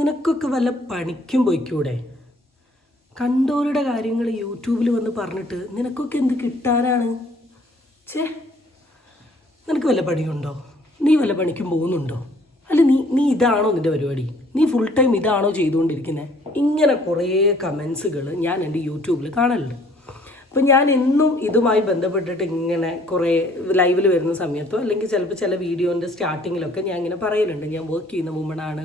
നിനക്കൊക്കെ വല്ല പണിക്കും പോയിക്കൂടെ? കണ്ടോരുടെ കാര്യങ്ങൾ യൂട്യൂബിൽ വന്ന് പറഞ്ഞിട്ട് നിനക്കൊക്കെ എന്ത് കിട്ടാനാണ്? നിനക്ക് വല്ല പണിയുണ്ടോ? നീ വല്ല പണിക്കും പോകുന്നുണ്ടോ? അല്ല നീ ഇതാണോ നിൻ്റെ പരിപാടി? നീ ഫുൾ ടൈം ഇതാണോ ചെയ്തുകൊണ്ടിരിക്കുന്നത്? ഇങ്ങനെ കുറേ കമൻസുകൾ ഞാൻ എൻ്റെ യൂട്യൂബിൽ കാണലുണ്ട്. അപ്പോൾ ഞാൻ എന്നും ഇതുമായി ബന്ധപ്പെട്ടിട്ട് ഇങ്ങനെ കുറേ ലൈവിൽ വരുന്ന സമയത്തോ അല്ലെങ്കിൽ ചിലപ്പോൾ ചില വീഡിയോൻ്റെ സ്റ്റാർട്ടിങ്ങിലൊക്കെ ഞാൻ ഇങ്ങനെ പറയലുണ്ട്, ഞാൻ വർക്ക് ചെയ്യുന്ന വുമണാണ്,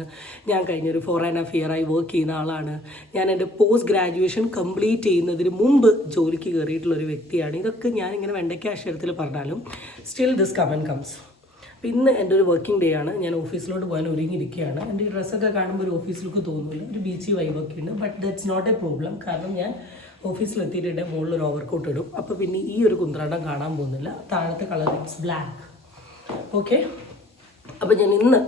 ഞാൻ കഴിഞ്ഞൊരു 4.5 ഇയറായി വർക്ക് ചെയ്യുന്ന ആളാണ്, ഞാൻ എൻ്റെ പോസ്റ്റ് ഗ്രാജുവേഷൻ കംപ്ലീറ്റ് ചെയ്യുന്നതിന് മുമ്പ് ജോലിക്ക് കയറിയിട്ടുള്ളൊരു വ്യക്തിയാണ്. ഇതൊക്കെ ഞാനിങ്ങനെ വെണ്ടയ്ക്ക അക്ഷരത്തിൽ പറഞ്ഞാലും സ്റ്റിൽ ദിസ് കമൻറ്റ് കംസ്. അപ്പോൾ ഇന്ന് എൻ്റെ ഒരു വർക്കിംഗ് ഡേ ആണ്. ഞാൻ ഓഫീസിലോട്ട് പോകാൻ ഒരുങ്ങിയിരിക്കുകയാണ്. എൻ്റെ ഈ ഡ്രസ്സൊക്കെ കാണുമ്പോൾ ഒരു ഓഫീസിലേക്ക് തോന്നില്ല, ഒരു ബീച്ച് വൈബൊക്കെ ഉണ്ട്. But that's not a problem. കാരണം ഞാൻ ഓഫീസിലെത്തിയിട്ട് മുകളിൽ ഒരു ഓവർകോട്ട് ഇടും. അപ്പോൾ പിന്നെ ഈ ഒരു കുന്ത്രാണ്ടം കാണാൻ പോകുന്നില്ല. താഴത്തെ കളർ ഇറ്റ്സ് ബ്ലാക്ക്. ഓക്കെ, അപ്പോൾ ഞാൻ ഇന്ന്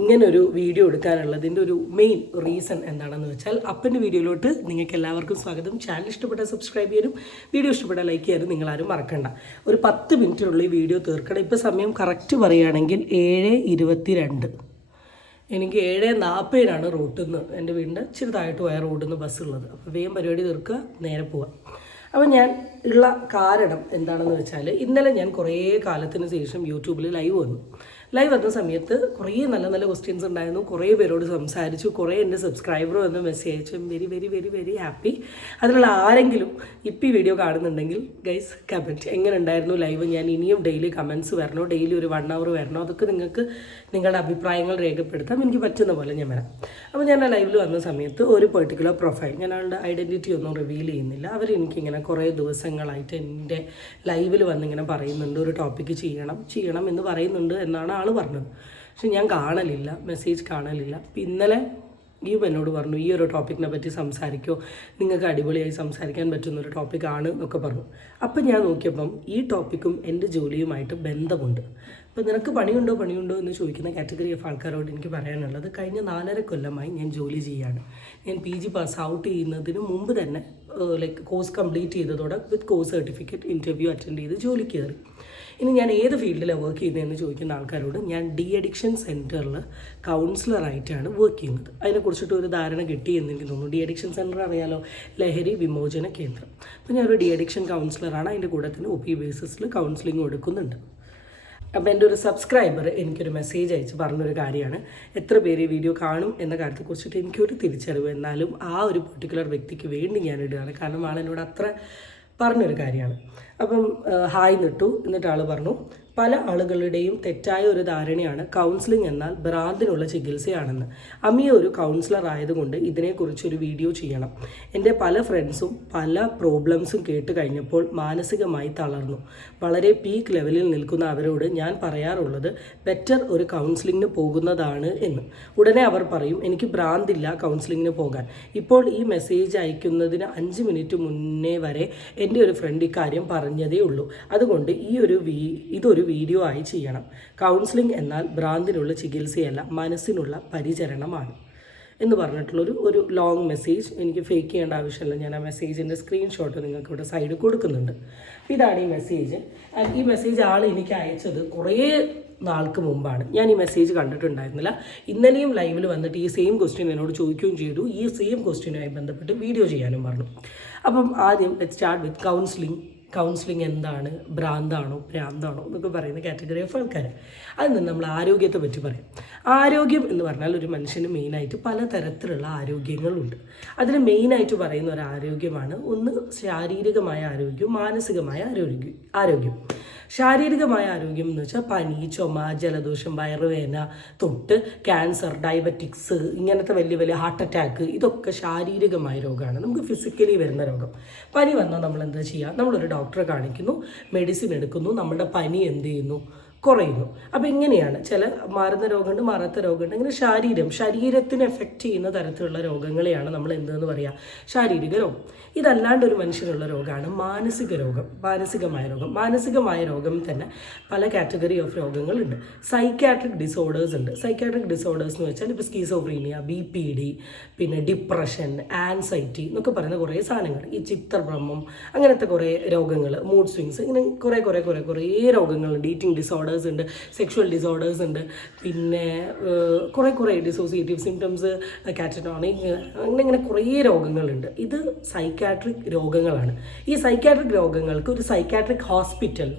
ഇങ്ങനൊരു വീഡിയോ എടുക്കാനുള്ളതിൻ്റെ ഒരു മെയിൻ റീസൺ എന്താണെന്ന് വെച്ചാൽ, അപ്പൻ്റെ വീഡിയോയിലോട്ട് നിങ്ങൾക്ക് എല്ലാവർക്കും സ്വാഗതം. ചാനൽ ഇഷ്ടപ്പെട്ടാൽ സബ്സ്ക്രൈബ് ചെയ്യാനും വീഡിയോ ഇഷ്ടപ്പെട്ടാൽ ലൈക്ക് ചെയ്യാനും നിങ്ങളാരും മറക്കണ്ട. ഒരു 10 മിനിറ്റിനുള്ള ഈ വീഡിയോ തീർക്കണം. ഇപ്പോൾ സമയം കറക്റ്റ് പറയുകയാണെങ്കിൽ 7:22. എനിക്ക് 7:40 റോട്ടിൽ നിന്ന്, എൻ്റെ വീടിൻ്റെ ചെറുതായിട്ട് പോയ റോഡിൽ നിന്ന് ബസ്സുള്ളത്. അപ്പോൾ വേഗം പരിപാടി തീർക്കുക, നേരെ പോവാം. അപ്പോൾ ഞാൻ ഉള്ള കാരണം എന്താണെന്ന് വെച്ചാൽ, ഇന്നലെ ഞാൻ കുറേ കാലത്തിന് ശേഷം യൂട്യൂബിൽ ലൈവ് വന്ന സമയത്ത് കുറേ നല്ല നല്ല ക്വസ്റ്റ്യൻസ് ഉണ്ടായിരുന്നു. കുറേ പേരോട് സംസാരിച്ചു. കുറേ എൻ്റെ സബ്സ്ക്രൈബർ വന്ന് മെസ്സേജ് അയച്ചു. Very very very very happy. അതിലുള്ള ആരെങ്കിലും ഇപ്പം ഈ വീഡിയോ കാണുന്നുണ്ടെങ്കിൽ ഗൈസ് കമൻറ്റ്, എങ്ങനെ ഉണ്ടായിരുന്നു ലൈവ്? ഞാൻ ഇനിയും ഡെയിലി കമൻറ്റ്സ് വരണോ, ഡെയിലി ഒരു 1 hour വരണോ? അതൊക്കെ നിങ്ങൾക്ക് നിങ്ങളുടെ അഭിപ്രായങ്ങൾ രേഖപ്പെടുത്താം. എനിക്ക് പറ്റുന്ന പോലെ ഞാൻ വരാം. അപ്പോൾ ഞാൻ ആ ലൈവിൽ വന്ന സമയത്ത് ഒരു പെർട്ടിക്കുലർ പ്രൊഫൈൽ, ഞാൻ ആളുടെ ഐഡൻറ്റിറ്റി ഒന്നും റിവീൽ ചെയ്യുന്നില്ല, അവരെനിക്കിങ്ങനെ കുറേ ദിവസങ്ങളായിട്ട് എൻ്റെ ലൈവിൽ വന്നിങ്ങനെ പറയുന്നുണ്ട്, ഒരു ടോപ്പിക്ക് ചെയ്യണം എന്ന് പറയുന്നുണ്ട് എന്നാണ് ആൾ പറഞ്ഞത്. പക്ഷെ ഞാൻ കാണലില്ല, മെസ്സേജ് കാണലില്ല. ഇന്നലെ എന്നോട് പറഞ്ഞു, ഈ ഒരു ടോപ്പിക്കിനെ പറ്റി സംസാരിക്കോ, നിങ്ങൾക്ക് അടിപൊളിയായി സംസാരിക്കാൻ പറ്റുന്നൊരു ടോപ്പിക്കാണ് എന്നൊക്കെ പറഞ്ഞു. അപ്പം ഞാൻ നോക്കിയപ്പം ഈ ടോപ്പിക്കും എൻ്റെ ജോലിയുമായിട്ട് ബന്ധമുണ്ട്. അപ്പോൾ നിനക്ക് പണിയുണ്ടോ എന്ന് ചോദിക്കുന്ന കാറ്റഗറി ഓഫ് ആൾക്കാരോട് എനിക്ക് പറയാനുള്ളത്, കഴിഞ്ഞ 4.5 കൊല്ലമായി ഞാൻ ജോലി ചെയ്യാണ്. ഞാൻ PG പാസ് ഔട്ട് ചെയ്യുന്നതിന് മുമ്പ് തന്നെ കോഴ്സ് കംപ്ലീറ്റ് ചെയ്തതോടെ വിത്ത് കോഴ്സ് സർട്ടിഫിക്കറ്റ് ഇൻ്റർവ്യൂ അറ്റൻഡ് ചെയ്ത് ജോലി കയറി. ഇനി ഞാൻ ഏത് ഫീൽഡിലാണ് വർക്ക് ചെയ്യുന്നതെന്ന് ചോദിക്കുന്ന ആൾക്കാരോട്, ഞാൻ ഡി അഡിക്ഷൻ സെൻറ്ററിൽ കൗൺസിലറായിട്ടാണ് വർക്ക് ചെയ്യുന്നത്. അതിനെക്കുറിച്ചിട്ട് ഒരു ധാരണ കിട്ടി എന്ന് എനിക്ക് തോന്നുന്നു. ഡി അഡിക്ഷൻ സെൻറ്റർ അറിയാലോ, ലഹരി വിമോചന കേന്ദ്രം. അപ്പോൾ ഞാനൊരു ഡി അഡിക്ഷൻ കൗൺസിലറാണ്. അതിൻ്റെ കൂടെ തന്നെ OP ബേസിസിൽ കൗൺസിലിംഗ് കൊടുക്കുന്നുണ്ട്. അപ്പോൾ എൻ്റെ ഒരു സബ്സ്ക്രൈബർ എനിക്കൊരു മെസ്സേജ് അയച്ച് പറഞ്ഞൊരു കാര്യമാണ്, എത്ര പേര് ഈ വീഡിയോ കാണും എന്ന കാര്യത്തെക്കുറിച്ചിട്ട് എനിക്കൊരു തിരിച്ചറിവ്, എന്നാലും ആ ഒരു പെർട്ടിക്കുലർ വ്യക്തിക്ക് വേണ്ടി ഞാൻ ഇടുകയാണ്. കാരണം ആളെന്നോട് അത്ര പറഞ്ഞൊരു കാര്യമാണ്. അപ്പം ഹായ് നിട്ടു. എന്നിട്ട് ആൾ പറഞ്ഞു, പല ആളുകളുടെയും തെറ്റായ ഒരു ധാരണയാണ് കൗൺസിലിംഗ് എന്നാൽ ഭ്രാന്തിനുള്ള ചികിത്സയാണെന്ന്. അമിയ ഒരു കൗൺസിലർ ആയതുകൊണ്ട് ഇതിനെക്കുറിച്ചൊരു വീഡിയോ ചെയ്യണം. എൻ്റെ പല ഫ്രണ്ട്സും പല പ്രോബ്ലംസും കേട്ട് കഴിഞ്ഞപ്പോൾ മാനസികമായി തളർന്നു. വളരെ പീക്ക് ലെവലിൽ നിൽക്കുന്ന അവരോട് ഞാൻ പറയാറുള്ളത് ബെറ്റർ ഒരു കൗൺസിലിങ്ങിന് പോകുന്നതാണ് എന്ന്. ഉടനെ അവർ പറയും, എനിക്ക് ഭ്രാന്തില്ല കൗൺസിലിങ്ങിന് പോകാൻ. ഇപ്പോൾ ഈ മെസ്സേജ് അയക്കുന്നതിന് 5 മിനിറ്റ് മുന്നേ വരെ എൻ്റെ ഒരു ഫ്രണ്ട് ഇക്കാര്യം പറഞ്ഞതേ ഉള്ളൂ. അതുകൊണ്ട് ഇതൊരു വീഡിയോ ആയി ചെയ്യണം. കൗൺസിലിംഗ് എന്നാൽ ഭ്രാന്തിനുള്ള ചികിത്സയല്ല, മനസ്സിനുള്ള പരിചരണമാണ് എന്ന് പറഞ്ഞിട്ടുള്ളൊരു ലോങ് മെസ്സേജ്. എനിക്ക് ഫേക്ക് ചെയ്യേണ്ട ആവശ്യമില്ല. ഞാൻ ആ മെസ്സേജിൻ്റെ സ്ക്രീൻഷോട്ട് നിങ്ങൾക്ക് ഇവിടെ സൈഡിൽ കൊടുക്കുന്നുണ്ട്. ഇതാണ് ഈ മെസ്സേജ്. ഈ മെസ്സേജ് ആൾ എനിക്ക് അയച്ചത് കുറേ നാൾക്ക് മുമ്പാണ്. ഞാൻ ഈ മെസ്സേജ് കണ്ടിട്ടുണ്ടായിരുന്നില്ല. ഇന്നലെയും ലൈവിൽ വന്നിട്ട് ഈ സെയിം ക്വസ്റ്റ്യൻ എന്നോട് ചോദിക്കുകയും ചെയ്തു. ഈ സെയിം ക്വസ്റ്റ്യനുമായി ബന്ധപ്പെട്ട് വീഡിയോ ചെയ്യാനും പറഞ്ഞു. അപ്പം ആദ്യം ലെറ്റ് സ്റ്റാർട്ട് വിത്ത് കൗൺസിലിംഗ് എന്താണ്? ഭ്രാന്താണോ എന്നൊക്കെ പറയുന്ന കാറ്റഗറി ഓഫ് ആൾക്കാർ. അതിൽ നിന്ന് നമ്മൾ ആരോഗ്യത്തെ പറ്റി പറയാം. ആരോഗ്യം എന്ന് പറഞ്ഞാൽ ഒരു മനുഷ്യന് മെയിനായിട്ട് പലതരത്തിലുള്ള ആരോഗ്യങ്ങളുണ്ട്. അതിൽ മെയിനായിട്ട് പറയുന്ന ഒരു ആരോഗ്യമാണ്, ഒന്ന് ശാരീരികമായ ആരോഗ്യം, മാനസികമായ ആരോഗ്യം. ശാരീരികമായ ആരോഗ്യം എന്ന് വെച്ചാൽ പനി, ചുമ, ജലദോഷം, വയറുവേദന തൊട്ട് ക്യാൻസർ, ഡയബറ്റിക്സ്, ഇങ്ങനത്തെ വലിയ ഹാർട്ട് അറ്റാക്ക്, ഇതൊക്കെ ശാരീരികമായ രോഗമാണ്, നമുക്ക് ഫിസിക്കലി വരുന്ന രോഗം. പനി വന്നാൽ നമ്മൾ എന്താ ചെയ്യുക? നമ്മളൊരു ഡോക്ടറെ കാണിക്കുന്നു, മെഡിസിൻ എടുക്കുന്നു, നമ്മുടെ പനി എന്ത് ചെയ്യുന്നു? കുറയുന്നു. അപ്പോൾ ഇങ്ങനെയാണ്. ചില മാറുന്ന രോഗമുണ്ട്, മാറാത്ത രോഗമുണ്ട്. അങ്ങനെ ശരീരത്തിന് എഫക്റ്റ് ചെയ്യുന്ന തരത്തിലുള്ള രോഗങ്ങളെയാണ് നമ്മൾ എന്തെന്ന് പറയുക? ശാരീരിക രോഗം. ഇതല്ലാണ്ട് ഒരു മനുഷ്യനുള്ള രോഗമാണ് മാനസികമായ രോഗം തന്നെ പല കാറ്റഗറി ഓഫ് രോഗങ്ങളുണ്ട്. സൈക്യാട്രിക് ഡിസോർഡേഴ്സ് ഉണ്ട്. സൈക്യാട്രിക് ഡിസോർഡേഴ്സ് എന്ന് വെച്ചാൽ ഇപ്പോൾ സ്കീസോഫ്രീനിയ, BPD, പിന്നെ ഡിപ്രഷൻ, ആൻസൈറ്റി എന്നൊക്കെ പറയുന്ന കുറേ സാധനങ്ങൾ, ഈ ചിത്തഭ്രമം, അങ്ങനത്തെ കുറേ രോഗങ്ങൾ, മൂഡ് സ്വിങ്സ്, ഇങ്ങനെ കുറേ രോഗങ്ങളുണ്ട്. ഈറ്റിംഗ് ഡിസോർഡർ ഡിസോർഡേഴ്സ് ഉണ്ട്, സെക്ഷുവൽ ഡിസോർഡേഴ്സ് ഉണ്ട്, പിന്നെ കുറേ ഡിസോസിയേറ്റീവ് സിംറ്റംസ്, കാറ്ററ്റോണിക്, അങ്ങനെ കുറേ രോഗങ്ങളുണ്ട്. ഇത് സൈക്കാട്രിക് രോഗങ്ങളാണ്. ഈ സൈക്കാട്രിക് രോഗങ്ങൾക്ക് ഒരു സൈക്കാട്രിക് ഹോസ്പിറ്റൽ,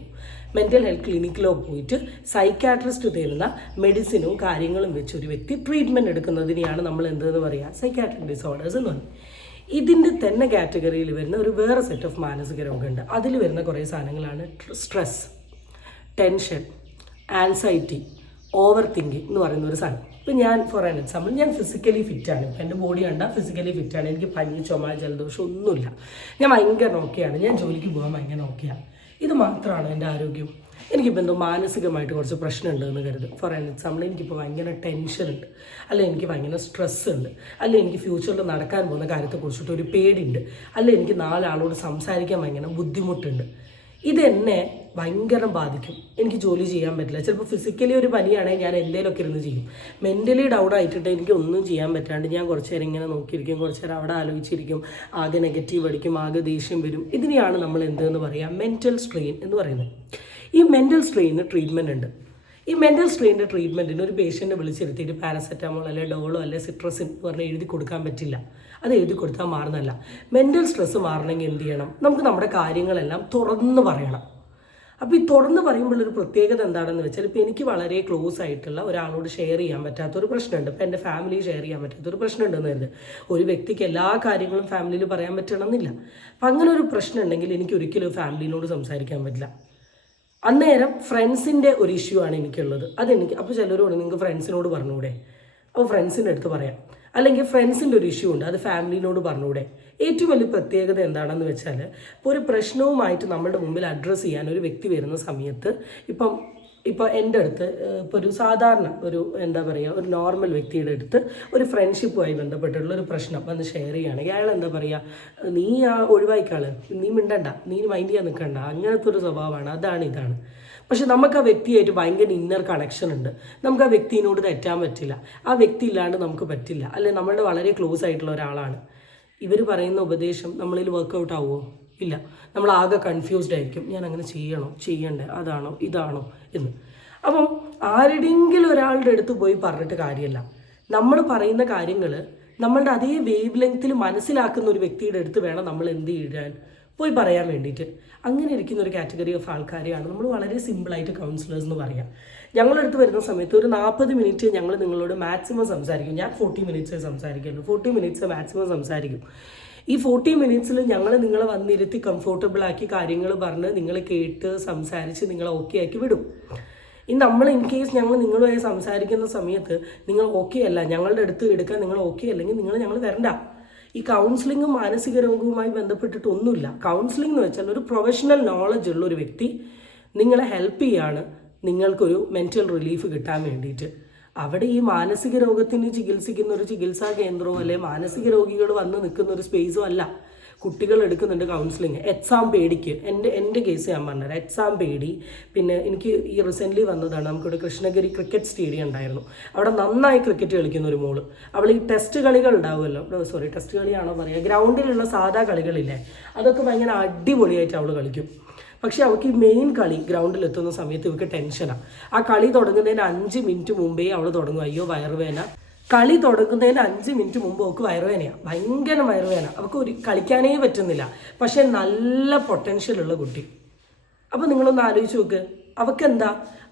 മെൻ്റൽ ഹെൽത്ത് ക്ലിനിക്കിലോ പോയിട്ട് സൈക്കാട്രിസ്റ്റ് തരുന്ന മെഡിസിനും കാര്യങ്ങളും വെച്ച് ഒരു വ്യക്തി ട്രീറ്റ്മെൻറ്റ് എടുക്കുന്നതിനെയാണ് നമ്മൾ എന്തെന്ന് പറയുക, സൈക്കാട്രിക് ഡിസോർഡേഴ്സ് എന്ന് പറയും. ഇതിൻ്റെ തന്നെ കാറ്റഗറിയിൽ വരുന്ന ഒരു വേറെ സെറ്റ് ഓഫ് മാനസിക രോഗമുണ്ട്. അതിൽ വരുന്ന കുറേ സാധനങ്ങളാണ് stress, tension, anxiety, over thinking എന്ന് പറയുന്ന ഒരു സാധനം. ഇപ്പം ഞാൻ ഫോർ ആൻ എക്സാമ്പിൾ, ഞാൻ ഫിസിക്കലി ഫിറ്റാണ്. ഇപ്പം എൻ്റെ ബോഡി കണ്ടാൽ ഫിസിക്കലി ഫിറ്റാണ്. എനിക്ക് പനി, ചുമ, ജലദോഷം ഒന്നുമില്ല. ഞാൻ ഭയങ്കര ഓക്കെയാണ്. ഞാൻ ജോലിക്ക് പോകാൻ ഭയങ്കര ഓക്കെയാണ്. ഇത് മാത്രമാണ് എൻ്റെ ആരോഗ്യം. എനിക്കിപ്പോൾ എന്തോ മാനസികമായിട്ട് കുറച്ച് പ്രശ്നമുണ്ട് എന്ന് കരുതും. ഫോർ ആൻ എക്സാമ്പിൾ, എനിക്കിപ്പോൾ ഭയങ്കര ടെൻഷനുണ്ട്, അല്ലെങ്കിൽ എനിക്ക് ഭയങ്കര സ്ട്രെസ് ഉണ്ട്, അല്ലെങ്കിൽ എനിക്ക് ഫ്യൂച്ചറിൽ നടക്കാൻ പോകുന്ന കാര്യത്തെക്കുറിച്ചിട്ട് ഒരു പേടിയുണ്ട്, അല്ലെങ്കിൽ എനിക്ക് 4 ആളോട് സംസാരിക്കാൻ ഭയങ്കര ബുദ്ധിമുട്ടുണ്ട്. ഇതെന്നെ ഭയങ്കര ബാധിക്കും. എനിക്ക് ജോലി ചെയ്യാൻ പറ്റില്ല. ചിലപ്പോൾ ഫിസിക്കലി ഒരു പനിയാണെങ്കിൽ ഞാൻ എന്തെങ്കിലുമൊക്കെ ഇരുന്ന് ചെയ്യും. മെൻ്റലി ഡൗൺ ആയിട്ടിട്ട് എനിക്ക് ഒന്നും ചെയ്യാൻ പറ്റാണ്ട് ഞാൻ കുറച്ച് നേരം ഇങ്ങനെ നോക്കിയിരിക്കും, കുറച്ച് നേരം അവിടെ ആലോചിച്ചിരിക്കും, ആകെ നെഗറ്റീവ് അടിക്കും, ആകെ ദേഷ്യം വരും. ഇതിനെയാണ് നമ്മൾ എന്തെന്ന് പറയുക, മെൻ്റൽ സ്ട്രെയിൻ എന്ന് പറയുന്നത്. ഈ മെൻ്റൽ സ്ട്രെയിന് ട്രീറ്റ്മെൻറ്റ് ഉണ്ട്. ഈ മെൻ്റൽ സ്ട്രെയിൻ്റെ ട്രീറ്റ്മെൻറ്റിന് ഒരു പേഷ്യൻറ്റ് വിളിച്ചിരുത്തിയിട്ട് പാരസെറ്റാമോൾ അല്ലെ ഡോളോ അല്ലെ സിട്രസിൻ എന്ന് പറഞ്ഞാൽ എഴുതി കൊടുക്കാൻ പറ്റില്ല. അത് എഴുതി കൊടുത്താൽ മാറുന്നല്ല. മെൻ്റൽ സ്ട്രെസ്സ് മാറണമെങ്കിൽ എന്ത് ചെയ്യണം, നമുക്ക് നമ്മുടെ കാര്യങ്ങളെല്ലാം തുറന്ന് പറയണം. അപ്പോൾ ഈ തുറന്ന് പറയുമ്പോഴൊരു പ്രത്യേകത എന്താണെന്ന് വെച്ചാൽ, ഇപ്പോൾ എനിക്ക് വളരെ ക്ലോസ് ആയിട്ടുള്ള ഒരാളോട് ഷെയർ ചെയ്യാൻ പറ്റാത്തൊരു പ്രശ്നമുണ്ട്. ഇപ്പോൾ എൻ്റെ ഫാമിലി ഷെയർ ചെയ്യാൻ പറ്റാത്തൊരു പ്രശ്നമുണ്ടെന്ന് കരുത്. ഒരു വ്യക്തിക്ക് എല്ലാ കാര്യങ്ങളും ഫാമിലിയിൽ പറയാൻ പറ്റണമെന്നില്ല. അപ്പം അങ്ങനെ ഒരു പ്രശ്നം ഉണ്ടെങ്കിൽ എനിക്ക് ഒരിക്കലും ഫാമിലിനോട് സംസാരിക്കാൻ പറ്റില്ല. അന്നേരം ഫ്രണ്ട്സിൻ്റെ ഒരു ഇഷ്യൂ ആണ് എനിക്കുള്ളത്. അതെനിക്ക് അപ്പോൾ ചിലരോട് നിങ്ങൾക്ക് ഫ്രണ്ട്സിനോട് പറഞ്ഞുകൂടെ, അപ്പോൾ ഫ്രണ്ട്സിൻ്റെ അടുത്ത് പറയാം. അല്ലെങ്കിൽ ഫ്രണ്ട്സിൻ്റെ ഒരു ഇഷ്യൂ ഉണ്ട്, അത് ഫാമിലിനോട് പറഞ്ഞുകൂടെ. ഏറ്റവും വലിയ പ്രത്യേകത എന്താണെന്ന് വെച്ചാൽ, ഇപ്പോൾ ഒരു പ്രശ്നവുമായിട്ട് നമ്മളുടെ മുമ്പിൽ അഡ്രസ്സ് ചെയ്യാൻ ഒരു വ്യക്തി വരുന്ന സമയത്ത്, ഇപ്പോൾ എൻ്റെ അടുത്ത് ഇപ്പോൾ ഒരു സാധാരണ ഒരു എന്താ പറയുക, ഒരു നോർമൽ വ്യക്തിയുടെ അടുത്ത് ഒരു ഫ്രണ്ട്ഷിപ്പുമായി ബന്ധപ്പെട്ടുള്ള ഒരു പ്രശ്നം വന്ന് ഷെയർ ചെയ്യുകയാണെങ്കിൽ അയാൾ എന്താ പറയുക, നീ ഒഴിവായിക്കാള്, നീ മിണ്ടണ്ട, നീ മൈൻഡ് ചെയ്യാൻ നിൽക്കണ്ട, അങ്ങനത്തെ ഒരു സ്വഭാവമാണ്, അതാണ് ഇതാണ്. പക്ഷെ നമുക്ക് ആ വ്യക്തിയായിട്ട് ഭയങ്കര ഇന്നർ കണക്ഷൻ ഉണ്ട്. നമുക്ക് ആ വ്യക്തിയോട് തെറ്റാൻ പറ്റില്ല. ആ വ്യക്തി ഇല്ലാണ്ട് നമുക്ക് പറ്റില്ല. അല്ലെങ്കിൽ നമ്മളുടെ വളരെ ക്ലോസ് ആയിട്ടുള്ള ഒരാളാണ്. ഇവർ പറയുന്ന ഉപദേശം നമ്മളിൽ വർക്കൗട്ട് ആവുമോ? ഇല്ല. നമ്മളാകെ കൺഫ്യൂസ്ഡ് ആയിരിക്കും. ഞാൻ അങ്ങനെ ചെയ്യണോ, ചെയ്യണ്ടേ, അതാണോ ഇതാണോ എന്ന്. അപ്പം ആരുടെയെങ്കിലും ഒരാളുടെ അടുത്ത് പോയി പറഞ്ഞിട്ട് കാര്യമല്ല. നമ്മൾ പറയുന്ന കാര്യങ്ങൾ നമ്മളുടെ അതേ വേവ് ലെങ്ത്തിൽ മനസ്സിലാക്കുന്ന ഒരു വ്യക്തിയുടെ അടുത്ത് വേണം നമ്മൾ എന്ത് ചെയ്യാൻ, പോയി പറയാൻ വേണ്ടിയിട്ട്. അങ്ങനെ ഇരിക്കുന്ന ഒരു കാറ്റഗറി ഓഫ് ആൾക്കാരെയാണ് നമ്മൾ വളരെ സിമ്പിളായിട്ട് കൗൺസിലേഴ്സ് എന്ന് പറയാം. ഞങ്ങളടുത്ത് വരുന്ന സമയത്ത് ഒരു 40 മിനിറ്റ് ഞങ്ങൾ നിങ്ങളോട് മാക്സിമം സംസാരിക്കും. ഞാൻ 40 മിനിറ്റ്സേ സംസാരിക്കുള്ളൂ. 40 മിനിറ്റ്സ് മാക്സിമം സംസാരിക്കും. ഈ 40 മിനിറ്റ്സിൽ ഞങ്ങൾ നിങ്ങളെ വന്നിരുത്തി കംഫോർട്ടബിൾ ആക്കി കാര്യങ്ങൾ പറഞ്ഞ് നിങ്ങൾ കേട്ട് സംസാരിച്ച് നിങ്ങളെ ഓക്കെ ആക്കി വിടും. ഇനി നമ്മൾ ഇൻ കേസ് ഞങ്ങൾ നിങ്ങളുമായി സംസാരിക്കുന്ന സമയത്ത് നിങ്ങൾ ഓക്കെ അല്ല, ഞങ്ങളുടെ അടുത്ത് എടുക്കാൻ നിങ്ങൾ ഓക്കെ അല്ലെങ്കിൽ ഞങ്ങൾ വരണ്ട. ഈ കൗൺസിലിങ്ങും മാനസിക രോഗവുമായി ബന്ധപ്പെട്ടിട്ടൊന്നുമില്ല. കൗൺസിലിംഗ് എന്ന് വെച്ചാൽ ഒരു പ്രൊഫഷണൽ നോളജ് ഉള്ള ഒരു വ്യക്തി നിങ്ങളെ ഹെൽപ്പ് ചെയ്യാണ് നിങ്ങൾക്കൊരു മെൻ്റൽ റിലീഫ് കിട്ടാൻ വേണ്ടിയിട്ട്. അവിടെ ഈ മാനസിക രോഗത്തിന് ചികിത്സിക്കുന്ന ഒരു ചികിത്സാ കേന്ദ്രമോ അല്ലെ മാനസിക രോഗികൾ വന്ന് നിൽക്കുന്ന ഒരു സ്പേസോ അല്ല. കുട്ടികൾ എടുക്കുന്നുണ്ട് കൗൺസിലിങ്. എക്സാം പേടിക്ക്, എൻ്റെ കേസ് ഞാൻ പറഞ്ഞുതരാം. എക്സാം പേടി. പിന്നെ എനിക്ക് ഈ റീസെൻ്റ്ലി വന്നതാണ്, നമുക്കിവിടെ കൃഷ്ണഗിരി ക്രിക്കറ്റ് സ്റ്റേഡിയം ഉണ്ടായിരുന്നു. അവിടെ നന്നായി ക്രിക്കറ്റ് കളിക്കുന്ന ഒരു മോള്. അവൾ ഈ ടെസ്റ്റ് കളികൾ ഉണ്ടാവുമല്ലോ, ടെസ്റ്റ് കളിയാണോ പറയുക, ഗ്രൗണ്ടിലുള്ള സാധാ കളികളില്ലേ, അതൊക്കെ ഭയങ്കര അടിപൊളിയായിട്ട് അവൾ കളിക്കും. പക്ഷെ അവൾക്ക് ഈ മെയിൻ കളി ഗ്രൗണ്ടിലെത്തുന്ന സമയത്ത് ഇവർക്ക് ടെൻഷനാണ്. ആ കളി തുടങ്ങുന്നതിന് 5 മിനിറ്റ് മുമ്പേ അവൾ തുടങ്ങും, അയ്യോ വയറുവേന. കളി തുടങ്ങുന്നതിന് 5 മിനിറ്റ് മുമ്പ് അവൾക്ക് വയറുവേനയാണ്, ഭയങ്കര വയറുവേന. അവൾക്ക് കളിക്കാനേ പറ്റുന്നില്ല. പക്ഷെ നല്ല പൊട്ടൻഷ്യലുള്ള കുട്ടി. അപ്പോൾ നിങ്ങളൊന്ന് ആലോചിച്ച് നോക്ക്,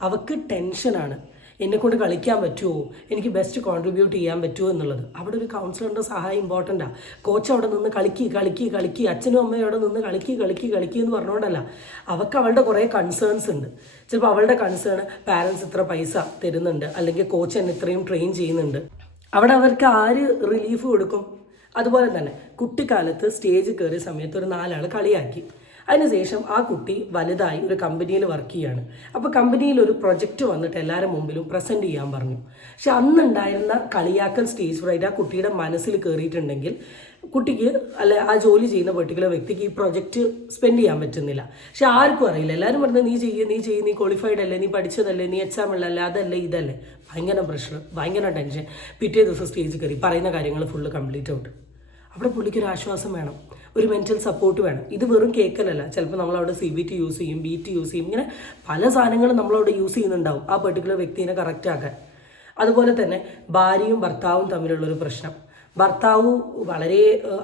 അവൾക്ക് ടെൻഷനാണ്. എന്നെക്കൊണ്ട് കളിക്കാൻ പറ്റുമോ, എനിക്ക് ബെസ്റ്റ് കോൺട്രിബ്യൂട്ട് ചെയ്യാൻ പറ്റുമോ എന്നുള്ളത്. അവിടെ ഒരു കൗൺസിലറിൻ്റെ സഹായം ഇമ്പോർട്ടൻ്റാണ്. കോച്ച് അവിടെ നിന്ന് കളിക്കി, അച്ഛനും അമ്മയും അവിടെ നിന്ന് കളിക്കി എന്ന് പറഞ്ഞുകൊണ്ടല്ല. അവളുടെ കുറേ കൺസേൺസ് ഉണ്ട്. ചിലപ്പോൾ അവളുടെ കൺസേൺ പാരൻസ് ഇത്ര പൈസ തരുന്നുണ്ട്, അല്ലെങ്കിൽ കോച്ച് എന്നെ ഇത്രയും ട്രെയിൻ ചെയ്യുന്നുണ്ട്. അവിടെ അവർക്ക് ആര് റിലീഫ് കൊടുക്കും? അതുപോലെ തന്നെ കുട്ടിക്കാലത്ത് സ്റ്റേജിൽ കയറിയ സമയത്ത് ഒരു 4 ആൾ കളിയാക്കി. അതിനുശേഷം ആ കുട്ടി വലുതായി ഒരു കമ്പനിയിൽ വർക്ക് ചെയ്യാണ്. അപ്പോൾ കമ്പനിയിൽ ഒരു പ്രൊജക്റ്റ് വന്നിട്ട് എല്ലാവരും മുമ്പിലും പ്രസൻറ്റ് ചെയ്യാൻ പറഞ്ഞു. പക്ഷെ അന്നുണ്ടായിരുന്ന കളിയാക്കൽ സ്റ്റേജ് ഫ്രൈറ്റ് ആ കുട്ടിയുടെ മനസ്സിൽ കയറിയിട്ടുണ്ടെങ്കിൽ കുട്ടിക്ക് ആ ജോലി ചെയ്യുന്ന പെർട്ടിക്കുലർ വ്യക്തിക്ക് ഈ പ്രൊജക്റ്റ് സ്പെൻഡ് ചെയ്യാൻ പറ്റുന്നില്ല. പക്ഷെ ആർക്കും അറിയില്ല. എല്ലാവരും പറഞ്ഞത് നീ ചെയ്യ്, നീ ക്വാളിഫൈഡ് അല്ലേ, നീ പഠിച്ചതല്ലേ, നീ എക്സാം ഉള്ളല്ലേ, അതല്ലേ ഇതല്ലേ. ഭയങ്കര പ്രശ്നം, ഭയങ്കര ടെൻഷൻ. പിറ്റേ ദിവസം സ്റ്റേജിൽ കയറി പറയുന്ന കാര്യങ്ങൾ ഫുള്ള് കംപ്ലീറ്റ് ഔട്ട്. അവിടെ പുള്ളിക്കൊരു ആശ്വാസം വേണം, ഒരു മെൻറ്റൽ സപ്പോർട്ട് വേണം. ഇത് വെറും കേൾക്കലല്ല, ചിലപ്പോൾ നമ്മളവിടെ CBT യൂസ് ചെയ്യും, BT യൂസ് ചെയ്യും, ഇങ്ങനെ പല സാധനങ്ങളും നമ്മളവിടെ യൂസ് ചെയ്യുന്നുണ്ടാവും ആ പെർട്ടിക്കുലർ വ്യക്തിനെ കറക്റ്റ് ആക്കാൻ. അതുപോലെ തന്നെ ഭാര്യയും ഭർത്താവും തമ്മിലുള്ളൊരു പ്രശ്നം, ഭർത്താവ് വളരെ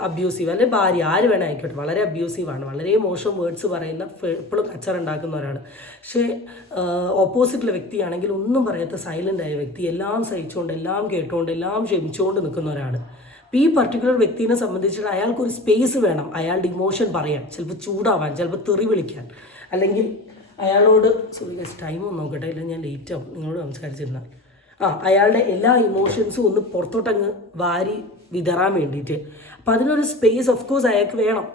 അബ്യൂസീവ്, അല്ലെങ്കിൽ ഭാര്യ ആര് വേണേ ആയിക്കോട്ടെ വളരെ അബ്യൂസീവാണ്, വളരെ മോശം വേർഡ്സ് പറയുന്ന, എപ്പോഴും കച്ചറുണ്ടാക്കുന്ന ഒരാൾ. പക്ഷേ ഓപ്പോസിറ്റുള്ള വ്യക്തിയാണെങ്കിൽ ഒന്നും പറയാത്ത സൈലൻ്റ് ആയ വ്യക്തി, എല്ലാം സഹിച്ചുകൊണ്ട്, എല്ലാം കേട്ടുകൊണ്ട്, എല്ലാം ക്ഷമിച്ചുകൊണ്ട് നിൽക്കുന്ന ഒരാൾ. അപ്പോൾ ഈ പർട്ടിക്കുലർ വ്യക്തിനെ സംബന്ധിച്ചിട്ട് അയാൾക്കൊരു സ്പേസ് വേണം അയാളുടെ ഇമോഷൻ പറയാൻ, ചിലപ്പോൾ ചൂടാവാൻ, ചിലപ്പോൾ തെറി വിളിക്കാൻ, അല്ലെങ്കിൽ അയാളോട് ടൈം ഒന്ന് നോക്കട്ടെ, ഇല്ല ഞാൻ ലേറ്റ് ആവും നിങ്ങളോട് സംസാരിച്ചിരുന്നാൽ. അയാളുടെ എല്ലാ ഇമോഷൻസും ഒന്ന് പുറത്തോട്ടങ്ങ് വാരി വിതറാൻ വേണ്ടിയിട്ട്. അപ്പം അതിനൊരു സ്പേസ് ഓഫ് കോഴ്സ് അയാൾക്ക് വേണം.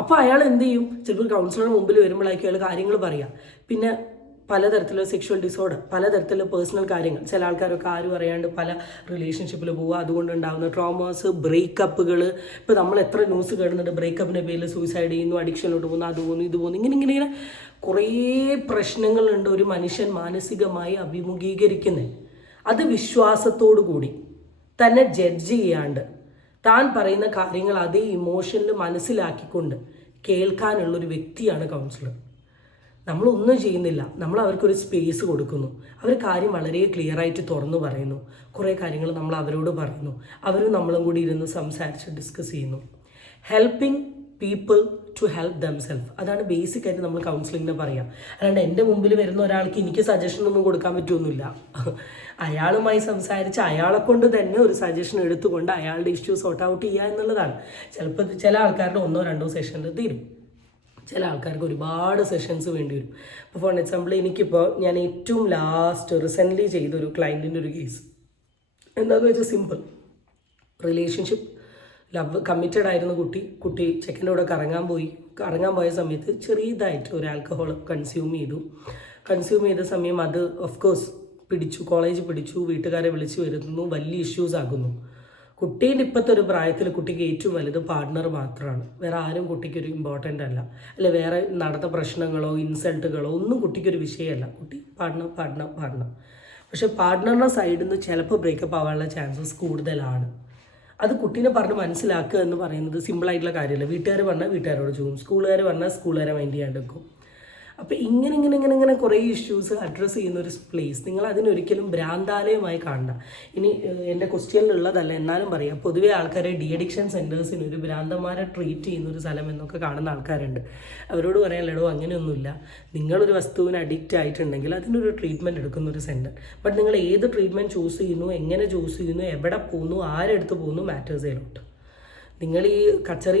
അപ്പോൾ അയാൾ എന്ത് ചെയ്യും, ചിലപ്പോൾ കൗൺസിലറുടെ മുമ്പിൽ വരുമ്പോഴായിരിക്കും അയാൾ കാര്യങ്ങൾ പറയാം. പിന്നെ പലതരത്തിലുള്ള സെക്ഷുവൽ ഡിസോർഡർ, പലതരത്തിലുള്ള പേഴ്സണൽ കാര്യങ്ങൾ, ചില ആൾക്കാരൊക്കെ ആരും അറിയാണ്ട് പല റിലേഷൻഷിപ്പിൽ പോവുക, അതുകൊണ്ടുണ്ടാകുന്ന ട്രോമാസ്, ബ്രേക്കപ്പുകൾ. ഇപ്പോൾ നമ്മൾ എത്ര ന്യൂസ് കേൾക്കുന്നുണ്ട്, ബ്രേക്കപ്പിൻ്റെ പേരിൽ സൂയിസൈഡ് ചെയ്യുന്നു, അഡിക്ഷനിലോട്ട് പോകുന്നു, അത് പോകുന്നു, ഇത് പോകുന്നു, ഇങ്ങനെ കുറേ പ്രശ്നങ്ങളുണ്ട് ഒരു മനുഷ്യൻ മാനസികമായി അഭിമുഖീകരിക്കുന്നത്. അത് വിശ്വാസത്തോടു കൂടി തന്നെ ജഡ്ജ് ചെയ്യാണ്ട് താൻ പറയുന്ന കാര്യങ്ങൾ അതേ ഇമോഷനിൽ മനസ്സിലാക്കിക്കൊണ്ട് കേൾക്കാനുള്ളൊരു വ്യക്തിയാണ് കൗൺസിലർ. നമ്മളൊന്നും ചെയ്യുന്നില്ല, നമ്മൾ അവർക്കൊരു സ്പേസ് കൊടുക്കുന്നു, അവർ കാര്യം വളരെ ക്ലിയറായിട്ട് തുറന്നു പറയുന്നു, കുറേ കാര്യങ്ങൾ നമ്മൾ അവരോട് പറയുന്നു, അവരും നമ്മളും കൂടി ഇരുന്ന് സംസാരിച്ച് ഡിസ്കസ് ചെയ്യുന്നു. Helping people to help themselves, അതാണ് ബേസിക്കായിട്ട് നമ്മൾ കൗൺസിലിങ്ങിന് പറയാം. അല്ലാണ്ട് എൻ്റെ മുമ്പിൽ വരുന്ന ഒരാൾക്ക് എനിക്ക് സജഷൻ ഒന്നും കൊടുക്കാൻ പറ്റുമൊന്നുമില്ല. അയാളുമായി സംസാരിച്ച് അയാളെ കൊണ്ട് തന്നെ ഒരു സജഷൻ എടുത്തുകൊണ്ട് അയാളുടെ ഇഷ്യൂ സോർട്ട് ഔട്ട് ചെയ്യുക എന്നുള്ളതാണ്. ചിലപ്പോൾ ചില ആൾക്കാരുടെ 1-2 സെഷനിൽ തീരും, ചില ആൾക്കാർക്ക് ഒരുപാട് സെഷൻസ് വേണ്ടി വരും. ഇപ്പോൾ ഫോർ എക്സാമ്പിൾ എനിക്കിപ്പോൾ ഞാൻ ഏറ്റവും ലാസ്റ്റ് റീസെൻ്റ്ലി ചെയ്തൊരു ക്ലയൻറ്റിൻ്റെ ഒരു കേസ് എന്താണെന്ന് വെച്ചാൽ സിമ്പിൾ. റിലേഷൻഷിപ്പ് ലവ് കമ്മിറ്റഡ് ആയിരുന്നു കുട്ടി ചെക്കൻ്റെ കൂടെ കറങ്ങാൻ പോയ സമയത്ത് ചെറിയതായിട്ട് ഒരു ആൽക്കഹോൾ കൺസ്യൂം ചെയ്ത സമയം അത് ഓഫ് കോഴ്സ് കോളേജ് പിടിച്ചു, വീട്ടുകാരെ വിളിച്ചു വരുന്നു, വലിയ ഇഷ്യൂസ് ആകുന്നു. കുട്ടീൻ്റെ ഇപ്പോഴത്തെ ഒരു പ്രായത്തിൽ കുട്ടിക്ക് ഏറ്റവും വലുത് പാർട്ട്ണർ മാത്രമാണ്, വേറെ ആരും കുട്ടിക്കൊരു ഇമ്പോർട്ടൻ്റ് അല്ല വേറെ നടന്ന പ്രശ്നങ്ങളോ ഇൻസൾട്ടുകളോ ഒന്നും കുട്ടിക്കൊരു വിഷയമല്ല. കുട്ടി പാർട്ട്ണർ. പക്ഷെ പാർട്ട്ണറിൻ്റെ സൈഡിൽ നിന്ന് ചിലപ്പോൾ ബ്രേക്കപ്പ് ആവാനുള്ള ചാൻസസ് കൂടുതലാണ്. അത് കുട്ടീനെ പറഞ്ഞ് മനസ്സിലാക്കുക എന്ന് പറയുന്നത് സിമ്പിളായിട്ടുള്ള കാര്യമല്ല. വീട്ടുകാർ പറഞ്ഞാൽ വീട്ടുകാരോട് ചോദിക്കും, സ്കൂളുകാർ പറഞ്ഞാൽ സ്കൂളുകാരെ മൈൻഡ് ചെയ്യാണ്ട് വെക്കും. അപ്പോൾ ഇങ്ങനെ കുറേ ഇഷ്യൂസ് അഡ്രസ്സ് ചെയ്യുന്ന ഒരു പ്ലേസ് നിങ്ങൾ അതിനൊരിക്കലും ഭ്രാന്താലയമായി കാണണ്ട. ഇനി എൻ്റെ ക്വസ്റ്റ്യനിലുള്ളതല്ല എന്നാലും പറയാം, പൊതുവെ ആൾക്കാരെ ഡി അഡിക്ഷൻ സെൻറ്റേഴ്സിന് ഒരു ഭ്രാന്തന്മാരെ ട്രീറ്റ് ചെയ്യുന്ന ഒരു സ്ഥലം എന്നൊക്കെ കാണുന്ന ആൾക്കാരുണ്ട്. അവരോട് പറയാനുള്ളടോ അങ്ങനെയൊന്നുമില്ല. നിങ്ങളൊരു വസ്തുവിന് അഡിക്റ്റ് ആയിട്ടുണ്ടെങ്കിൽ അതിനൊരു ട്രീറ്റ്മെൻറ്റ് എടുക്കുന്ന ഒരു സെൻറ്റർ. ബട്ട് നിങ്ങൾ ഏത് ട്രീറ്റ്മെൻറ്റ് ചൂസ് ചെയ്യുന്നു, എങ്ങനെ ചൂസ് ചെയ്യുന്നു, എവിടെ പോകുന്നു, ആരെടുത്ത് പോകുന്നു മാറ്റേഴ്സ് എലോട്ട്. നിങ്ങൾ ഈ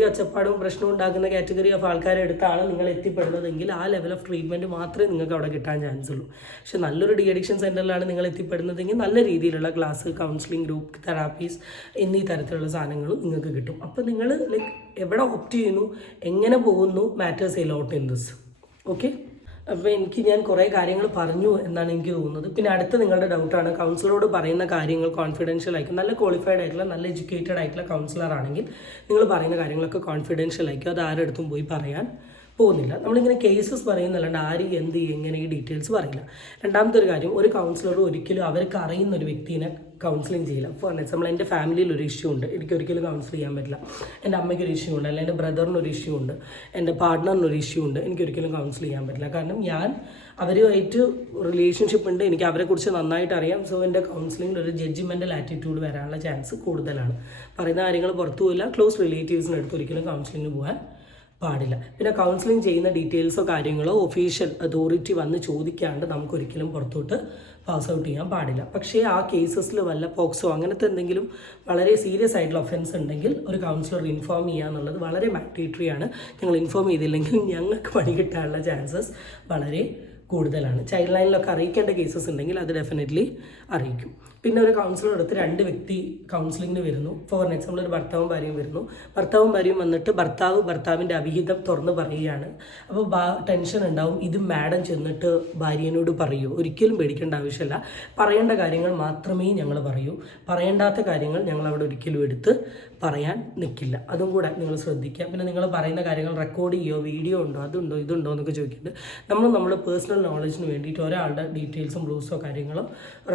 ഒച്ചപ്പാടും പ്രശ്നവും ഉണ്ടാക്കുന്ന കാറ്റഗറി ഓഫ് ആൾക്കാരെ എടുത്താണ് നിങ്ങൾ എത്തിപ്പെടുന്നതെങ്കിൽ ആ ലെവൽ ഓഫ് ട്രീറ്റ്മെൻറ്റ് മാത്രമേ നിങ്ങൾക്ക് അവിടെ കിട്ടാൻ ചാൻസ് ഉള്ളൂ. പക്ഷെ നല്ലൊരു ഡി അഡിക്ഷൻ സെൻറ്ററിലാണ് നിങ്ങൾ എത്തിപ്പെടുന്നതെങ്കിൽ നല്ല രീതിയിലുള്ള ക്ലാസ്, കൗൺസിലിംഗ്, ഗ്രൂപ്പ് തെറാപ്പീസ് എന്നീ തരത്തിലുള്ള സാധനങ്ങളും നിങ്ങൾക്ക് കിട്ടും. അപ്പോൾ നിങ്ങൾ എവിടെ ഓപ്റ്റ് ചെയ്യുന്നു, എങ്ങനെ പോകുന്നു matters a lot in this. Okay, അപ്പോൾ ഞാൻ കുറേ കാര്യങ്ങൾ പറഞ്ഞു എന്നാണ് എനിക്ക് തോന്നുന്നത്. പിന്നെ അടുത്ത നിങ്ങളുടെ ഡൗട്ടാണ്, കൗൺസിലറോട് പറയുന്ന കാര്യങ്ങൾ കോൺഫിഡൻഷ്യൽ ആയിരിക്കും. നല്ല ക്വാളിഫൈഡ് ആയിട്ടുള്ള നല്ല എഡ്യൂക്കേറ്റഡ് ആയിട്ടുള്ള കൗൺസിലർ ആണെങ്കിൽ നിങ്ങൾ പറയുന്ന കാര്യങ്ങളൊക്കെ കോൺഫിഡൻഷ്യൽ ആയിരിക്കും, അത് ആരുടെ അടുത്തും പോയി പറയാൻ പോകുന്നില്ല. നമ്മളിങ്ങനെ കേസസ് പറയുന്നല്ലാണ്ട് ആര് എന്ത് എങ്ങനെ ഈ ഡീറ്റെയിൽസ് പറയില്ല. രണ്ടാമത്തെ ഒരു കാര്യം, ഒരു കൗൺസിലർ ഒരിക്കലും അവർക്ക് അറിയുന്ന ഒരു വ്യക്തിനെ കൗൺസിലിംഗ് ചെയ്യില്ല. ഫോർ എക്സാമ്പിൾ എൻ്റെ ഫാമിലിയിൽ ഒരു ഇഷ്യൂ ഉണ്ട്, എനിക്ക് ഒരിക്കലും കൗൺസിൽ ചെയ്യാൻ പറ്റില്ല. എൻ്റെ അമ്മയ്ക്കൊരു ഇഷ്യൂ ഉണ്ട്, അല്ലെങ്കിൽ എൻ്റെ ബ്രദറിനൊരു ഇഷ്യൂ ഉണ്ട്, എൻ്റെ പാർട്ട്ണറിനൊരു ഇഷ്യൂ ഉണ്ട്, എനിക്കൊരിക്കലും കൗൺസിൽ ചെയ്യാൻ പറ്റില്ല. കാരണം ഞാൻ അവരുമായിട്ട് റിലേഷൻഷിപ്പ് ഉണ്ട്, എനിക്ക് അവരെക്കുറിച്ച് നന്നായിട്ട് അറിയാം. സോ എൻ്റെ കൗൺസിലിംഗിൽ ഒരു ജഡ്ജ്മെൻ്റൽ ആറ്റിറ്റ്യൂഡ് വരാനുള്ള ചാൻസ് കൂടുതലാണ്. പറയുന്ന കാര്യങ്ങൾ പുറത്തു പോയില്ല, ക്ലോസ് റിലേറ്റീവ്സിനടുത്ത് ഒരിക്കലും കൗൺസിലിംഗിന് പോകാൻ പാടില്ല. പിന്നെ കൗൺസിലിംഗ് ചെയ്യുന്ന ഡീറ്റെയിൽസോ കാര്യങ്ങളോ ഒഫീഷ്യൽ അതോറിറ്റി വന്ന് ചോദിക്കാണ്ട് നമുക്കൊരിക്കലും പുറത്തോട്ട് പാസ് ഔട്ട് ചെയ്യാൻ പാടില്ല. പക്ഷേ ആ കേസസിൽ വല്ല പോക്സോ അങ്ങനത്തെ എന്തെങ്കിലും വളരെ സീരിയസ് ആയിട്ടുള്ള ഒഫൻസ് ഉണ്ടെങ്കിൽ ഒരു കൗൺസിലർ ഇൻഫോം ചെയ്യുക എന്നുള്ളത് വളരെ മാൻഡേറ്ററി ആണ്. നിങ്ങൾ ഇൻഫോം ചെയ്തില്ലെങ്കിൽ ഞങ്ങൾക്ക് പണി കിട്ടാനുള്ള ചാൻസസ് വളരെ കൂടുതലാണ്. ചൈൽഡ് ലൈനിലൊക്കെ അറിയിക്കേണ്ട കേസസ് ഉണ്ടെങ്കിൽ അത് ഡെഫിനറ്റ്ലി അറിയിക്കും. പിന്നെ ഒരു കൗൺസിലർ എടുത്ത് 2 വ്യക്തി കൗൺസിലിങ്ങിന് വരുന്നു. ഫോർ എക്സാമ്പിൾ ഒരു ഭർത്താവും ഭാര്യയും വരുന്നു. ഭർത്താവും ഭാര്യയും വന്നിട്ട് ഭർത്താവിൻ്റെ അവിഹിതം തുറന്ന് പറയുകയാണ്. അപ്പോൾ ടെൻഷൻ ഉണ്ടാവും, ഇത് മാഡം ചെന്നിട്ട് ഭാര്യനോട് പറയൂ. ഒരിക്കലും പേടിക്കേണ്ട ആവശ്യമില്ല, പറയേണ്ട കാര്യങ്ങൾ മാത്രമേ ഞങ്ങൾ പറയൂ, പറയേണ്ടാത്ത കാര്യങ്ങൾ ഞങ്ങൾ അവിടെ ഒരിക്കലും എടുത്ത് പറയാൻ നിൽക്കില്ല. അതും കൂടെ നിങ്ങൾ ശ്രദ്ധിക്കുക. പിന്നെ നിങ്ങൾ പറയുന്ന കാര്യങ്ങൾ റെക്കോർഡ് ചെയ്യുമോ, വീഡിയോ ഉണ്ടോ, അതുണ്ടോ ഇതുണ്ടോ എന്നൊക്കെ ചോദിക്കുന്നുണ്ട്. നമ്മൾ നമ്മുടെ പേഴ്സണൽ നോളജിന് വേണ്ടിയിട്ട് ഒരാളുടെ ഡീറ്റെയിൽസും പ്രൂഫ്സോ കാര്യങ്ങളോ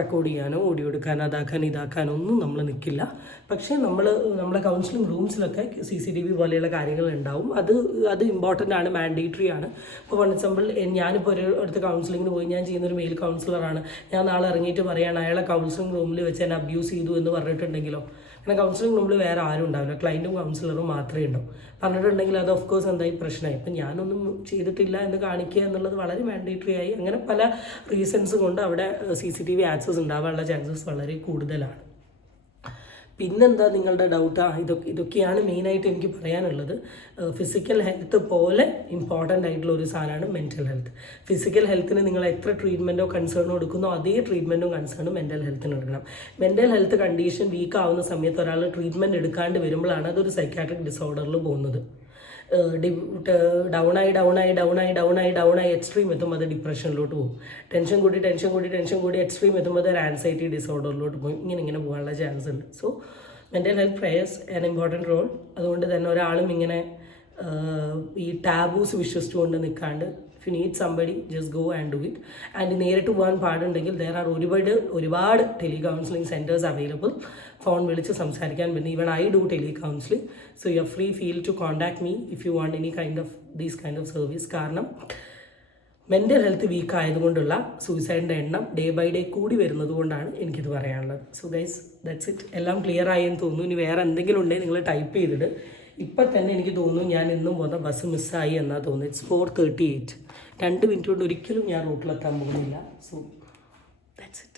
റെക്കോർഡ് ചെയ്യാനോ ഓഡിയോ എടുക്കാൻ അതാക്കാൻ ഇതാക്കാനൊന്നും നമ്മൾ നിൽക്കില്ല. പക്ഷേ നമ്മളെ കൗൺസിലിംഗ് റൂംസിലൊക്കെ CCTV പോലെയുള്ള കാര്യങ്ങൾ ഉണ്ടാവും. അത് ഇമ്പോർട്ടൻ്റ് ആണ്, മാൻഡേറ്ററി ആണ്. ഇപ്പോൾ ഫോർ എക്സാമ്പിൾ ഞാനിപ്പോൾ അടുത്ത കൗൺസിലിങ്ങിന് പോയി, ഞാൻ ചെയ്യുന്നൊരു മെയിൽ കൗൺസിലറാണ്, ഞാൻ നാളെ ഇറങ്ങിയിട്ട് പറയുകയാണ് അയാളെ കൗൺസിലിംഗ് റൂമിൽ വെച്ച് എന്നെ അബ്യൂസ് ചെയ്തു എന്ന് പറഞ്ഞിട്ടുണ്ടെങ്കിലോ, കാരണം കൗൺസിലിംഗ് റൂമിൽ വേറെ ആരും ഉണ്ടാവില്ല, ക്ലയൻറ്റും കൗൺസിലറും മാത്രമേ ഉണ്ടാവും. പറഞ്ഞിട്ടുണ്ടെങ്കിൽ അത് ഓഫ് കോഴ്സ് എന്തായി പ്രശ്നമായി. ഇപ്പം ഞാനൊന്നും ചെയ്തിട്ടില്ല എന്ന് കാണിക്കുക എന്നുള്ളത് വളരെ മാൻഡേറ്ററി ആയി. അങ്ങനെ പല റീസൺസ് കൊണ്ട് അവിടെ CCTV ആക്സസ് ഉണ്ടാവാനുള്ള ചാൻസസ് വളരെ കൂടുതലാണ്. പിന്നെന്താ നിങ്ങളുടെ ഡൗട്ട്? ഇതൊക്കെയാണ് മെയിനായിട്ട് എനിക്ക് പറയാനുള്ളത്. ഫിസിക്കൽ ഹെൽത്ത് പോലെ ഇമ്പോർട്ടൻ്റ് ആയിട്ടുള്ള ഒരു സാധനമാണ് മെൻ്റൽ ഹെൽത്ത്. ഫിസിക്കൽ ഹെൽത്തിന് നിങ്ങൾ എത്ര ട്രീറ്റ്മെൻറ്റോ കൺസേണോ എടുക്കുന്നോ അതേ ട്രീറ്റ്മെൻറ്റും കൺസേണും മെൻ്റൽ ഹെൽത്തിന് എടുക്കണം. മെൻ്റൽ ഹെൽത്ത് കണ്ടീഷൻ വീക്ക് ആവുന്ന സമയത്ത് ഒരാൾ ട്രീറ്റ്മെൻറ്റ് എടുക്കാണ്ട് വരുമ്പോഴാണ് അതൊരു സൈക്കാട്രിക് ഡിസോർഡറിൽ പോകുന്നത്. ഡൗണായി എക്സ്ട്രീം എത്തുമ്പോൾ അത് ഡിപ്രഷനിലോട്ട് പോകും. ടെൻഷൻ കൂടി എക്സ്ട്രീം എത്തുമ്പോൾ അത് ഒരു ആൻസൈറ്റി ഡിസോർഡറിലോട്ട് പോകും. ഇങ്ങനെ പോകാനുള്ള ചാൻസ് ഉണ്ട്. So mental health plays an important role. അതുകൊണ്ട് തന്നെ ഒരാളും ഇങ്ങനെ ഈ ടാബൂസ് വിശ്വസിച്ചുകൊണ്ട് നിൽക്കാണ്ട്, if you need somebody, just go and do it. And നേരിട്ട് പോകാൻ പാടുണ്ടെങ്കിൽ there are ഒരുപാട് ടെലികൗൺസിലിംഗ് സെൻറ്റേഴ്സ് അവൈലബിൾ. ഫോൺ വിളിച്ച് സംസാരിക്കാൻ പറ്റും. Even I do telecounselling. So you are feel to contact me if you want any these kind of service. കാരണം mental health weak ആയതുകൊണ്ടുള്ള സൂയിസൈഡിൻ്റെ എണ്ണം ഡേ ബൈ ഡേ കൂടി വരുന്നത് കൊണ്ടാണ് എനിക്കിത് പറയാനുള്ളത്. So guys, that's it. എല്ലാം ക്ലിയർ ആയെന്ന് തോന്നുന്നു. ഇനി വേറെ എന്തെങ്കിലും ഉണ്ടെങ്കിൽ നിങ്ങൾ ടൈപ്പ് ചെയ്തിട്ട്. ഇപ്പം തന്നെ എനിക്ക് തോന്നുന്നു ഞാൻ ഇന്നും പോകുന്ന ബസ് മിസ്സായി എന്നാണ് തോന്നുന്നത്. It's 4:38. 2 മിനിറ്റ് കൊണ്ട് ഒരിക്കലും ഞാൻ റൂട്ടിലെത്താൻ പോകുന്നില്ല. So that's it.